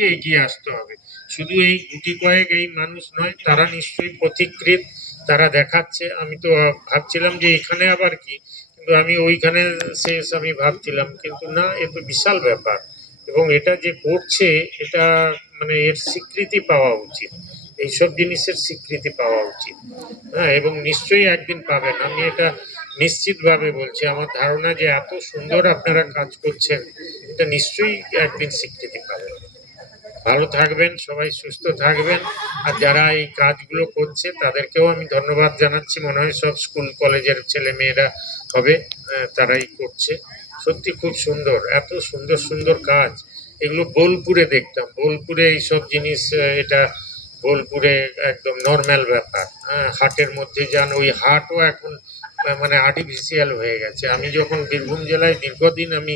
সবাইকে এগিয়ে আসতে হবে। শুধু এই গুটি কয়েক এই মানুষ নয়, তারা নিশ্চয়ই পথিকৃৎ, তারা দেখাচ্ছে। আমি তো ভাবছিলাম যে এখানে আবার কি, কিন্তু আমি ওইখানে শেষ আমি ভাবছিলাম, কিন্তু না, এ তো বিশাল ব্যাপার। এবং এটা যে করছে, এটা মানে এর স্বীকৃতি পাওয়া উচিত, এইসব জিনিসের স্বীকৃতি পাওয়া উচিত। হ্যাঁ, এবং নিশ্চয়ই একদিন পাবেন, আমি এটা নিশ্চিতভাবে বলছি। আমার ধারণা যে এত সুন্দর আপনারা কাজ করছেন, এটা নিশ্চয়ই একদিন স্বীকৃতি পাবেন। ভালো থাকবেন, সবাই সুস্থ থাকবেন। আর যারা এই কাজগুলো করছে তাদেরকেও আমি ধন্যবাদ জানাচ্ছি। মনে হয় সব স্কুল কলেজের ছেলে মেয়েরা হবে, তারাই করছে। সত্যি খুব সুন্দর, এত সুন্দর সুন্দর কাজ। এগুলো বোলপুরে দেখতাম, বোলপুরে এইসব জিনিস, এটা বোলপুরে একদম নর্মাল ব্যাপার। হ্যাঁ, হাটের মধ্যে যান, ওই হাটও এখন মানে আর্টিফিশিয়াল হয়ে গেছে। আমি যখন বীরভূম জেলায় দীর্ঘদিন আমি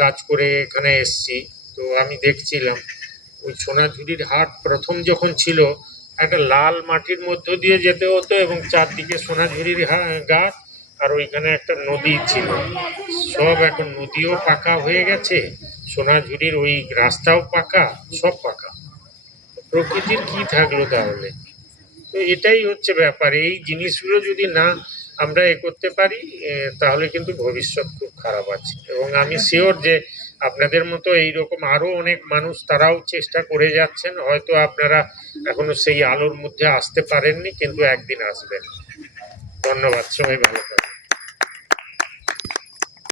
কাজ করে এখানে এসছি, তো আমি দেখছিলাম ওই সোনাঝুরির হাট প্রথম যখন ছিল, একটা লাল মাটির মধ্য দিয়ে যেতে হতো এবং চারদিকে সোনাঝুরির গাছ, আর ওইখানে একটা নদী ছিল। সব এখন নদীও পাকা হয়ে গেছে, সোনাঝুরির ওই রাস্তাও পাকা, সব পাকা। প্রকৃতির কি থাকলো তাহলে? তো এটাই হচ্ছে ব্যাপার। এই জিনিসগুলো যদি না আমরা করতে পারি, তাহলে কিন্তু ভবিষ্যৎ খুব খারাপ আছে। এবং আমি শিওর যে আপনাদের মতো এইরকম আরো অনেক মানুষ, তারাও চেষ্টা করে যাচ্ছেন। হয়তো আপনারা এখনো সেই আলোর মধ্যে আসতে পারেননি, কিন্তু একদিন আসবেন। ধন্যবাদ, সবাই ভালো থাকবেন।